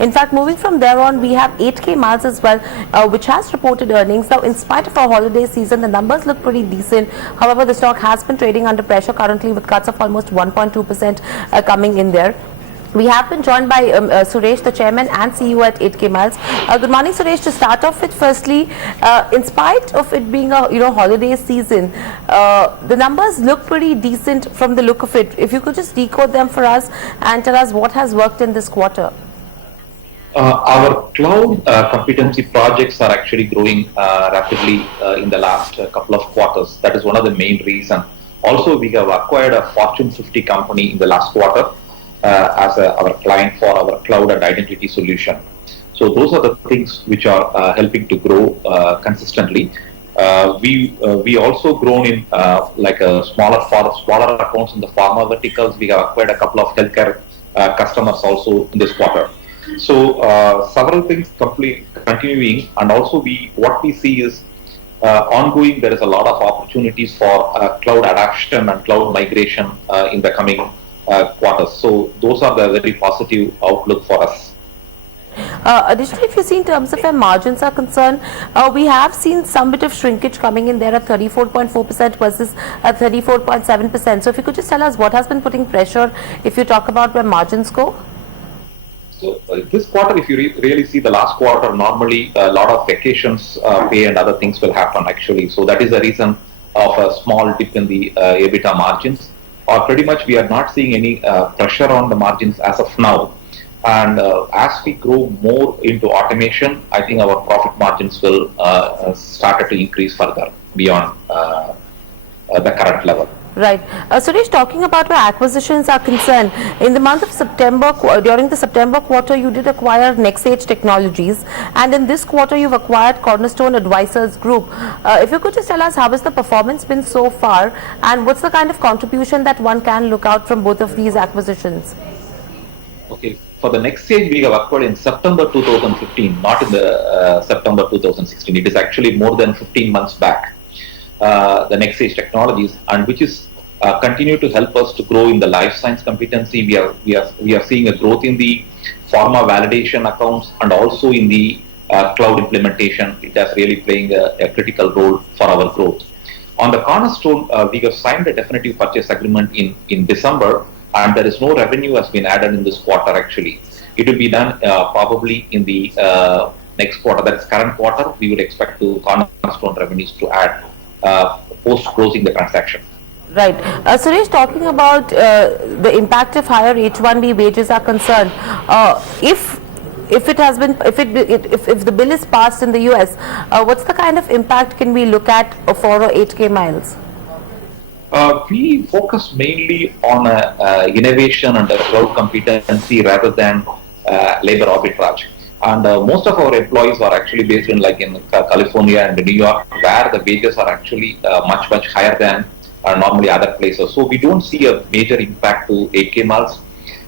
In fact, moving from there on, we have 8K Miles as well, which has reported earnings. Now, in spite of our holiday season, the numbers look pretty decent. However, the stock has been trading under pressure currently with cuts of almost 1.2% coming in there. We have been joined by Suresh, the chairman and CEO at 8K Miles. Good morning, Suresh. To start off with, firstly, in spite of it being a holiday season, the numbers look pretty decent from the look of it. If you could just decode them for us and tell us what has worked in this quarter. Our cloud competency projects are actually growing rapidly in the last couple of quarters. That is one of the main reasons. Also, we have acquired a Fortune 50 company in the last quarter as our client for our cloud and identity solution. So those are the things which are helping to grow consistently. We also grown in like a smaller accounts in the pharma verticals. We have acquired a couple of healthcare customers also in this quarter. So several things continuing, and also what we see is ongoing. There is a lot of opportunities for cloud adoption and cloud migration in the coming quarters. So those are the very positive outlook for us. Additionally, if you see in terms of where margins are concerned, we have seen some bit of shrinkage coming in there at 34.4% versus 34.7%. So if you could just tell us what has been putting pressure if you talk about where margins go. So this quarter, if you really see the last quarter, normally a lot of vacations pay and other things will happen actually. So that is the reason of a small dip in the EBITDA margins. Or pretty much we are not seeing any pressure on the margins as of now. And as we grow more into automation, I think our profit margins will start to increase further beyond the current level. Right. Suresh, talking about where acquisitions are concerned, in the month of September, during the September quarter, you did acquire NextAge Technologies, and in this quarter, you've acquired Cornerstone Advisors Group. If you could just tell us how has the performance been so far, and what's the kind of contribution that one can look out from both of these acquisitions? Okay. For the NextAge, we have acquired in September 2015, not in the September 2016. It is actually more than 15 months back. The NextAge Technologies, and which is continue to help us to grow in the life science competency. We are seeing a growth in the pharma validation accounts and also in the cloud implementation. It is really playing a critical role for our growth. On the Cornerstone, we have signed a definitive purchase agreement in December, and there is no revenue has been added in this quarter actually. It will be done probably in the next quarter, that's current quarter. We would expect to Cornerstone revenues to add post closing the transaction. Right. Suresh, talking about the impact of higher H1B wages are concerned, if the bill is passed in the US, what's the kind of impact can we look at for 8K Miles? We focus mainly on innovation and cloud competency rather than labor arbitrage. And most of our employees are actually based in California and New York, where the wages are actually much higher than normally other places. So we don't see a major impact to 8K Miles.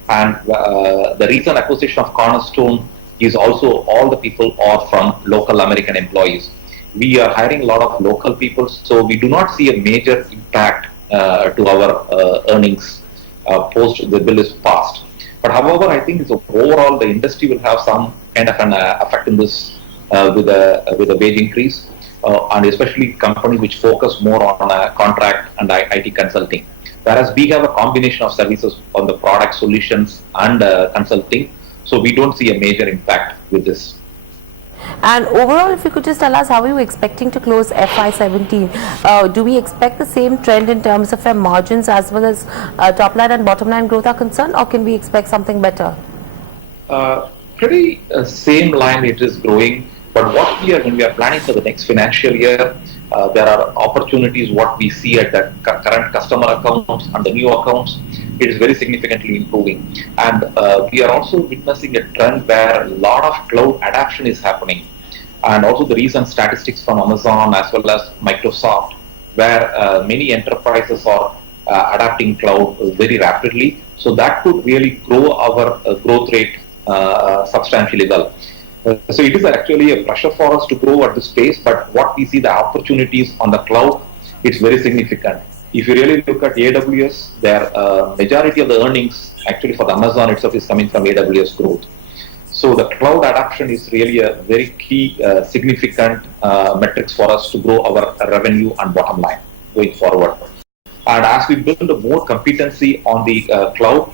And the recent acquisition of Cornerstone is also all the people are from local American employees. We are hiring a lot of local people, so we do not see a major impact to our earnings post the bill is passed. But however, I think overall the industry will have some kind of an effect in this with a wage increase, and especially companies which focus more on contract and IT consulting. Whereas we have a combination of services on the product solutions and consulting, so we don't see a major impact with this. And overall, if you could just tell us how are you expecting to close FY17? Do we expect the same trend in terms of margins as well as top line and bottom line growth are concerned, or can we expect something better? Pretty same line it is growing, but when we are planning for the next financial year, there are opportunities what we see at the current customer accounts and the new accounts. It is very significantly improving, and we are also witnessing a trend where a lot of cloud adoption is happening, and also the recent statistics from Amazon as well as Microsoft, where many enterprises are adapting cloud very rapidly. So that could really grow our growth rate substantially well. So it is actually a pressure for us to grow at this pace, but what we see the opportunities on the cloud, it's very significant. If you really look at AWS, their majority of the earnings actually for the Amazon itself is coming from AWS growth. So the cloud adoption is really a very key, significant metrics for us to grow our revenue and bottom line going forward. And as we build more competency on the cloud,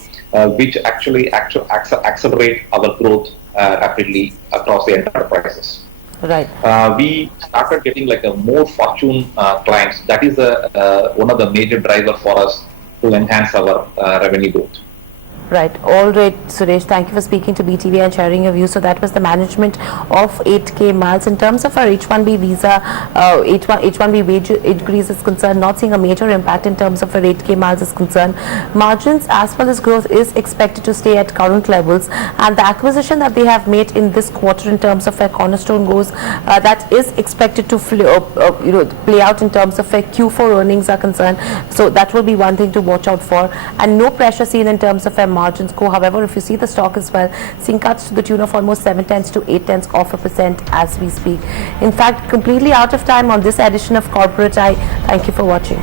which actually accelerate our growth rapidly across the enterprises. Right. We started getting like a more Fortune clients. That is one of the major driver for us to enhance our revenue growth. Right. All right, Suresh. Thank you for speaking to BTV and sharing your views. So that was the management of 8K miles. In terms of our H1B visa, H1B wage increase is concerned, not seeing a major impact in terms of our 8K miles is concerned. Margins as well as growth is expected to stay at current levels. And the acquisition that they have made in this quarter in terms of a cornerstone goes, that is expected to play out in terms of a Q4 earnings are concerned. So that will be one thing to watch out for. And no pressure seen in terms of a margins go. However, if you see the stock as well, seeing cuts to the tune of almost 0.7 to 0.8% as we speak. In fact, completely out of time on this edition of Corporate Eye. Thank you for watching.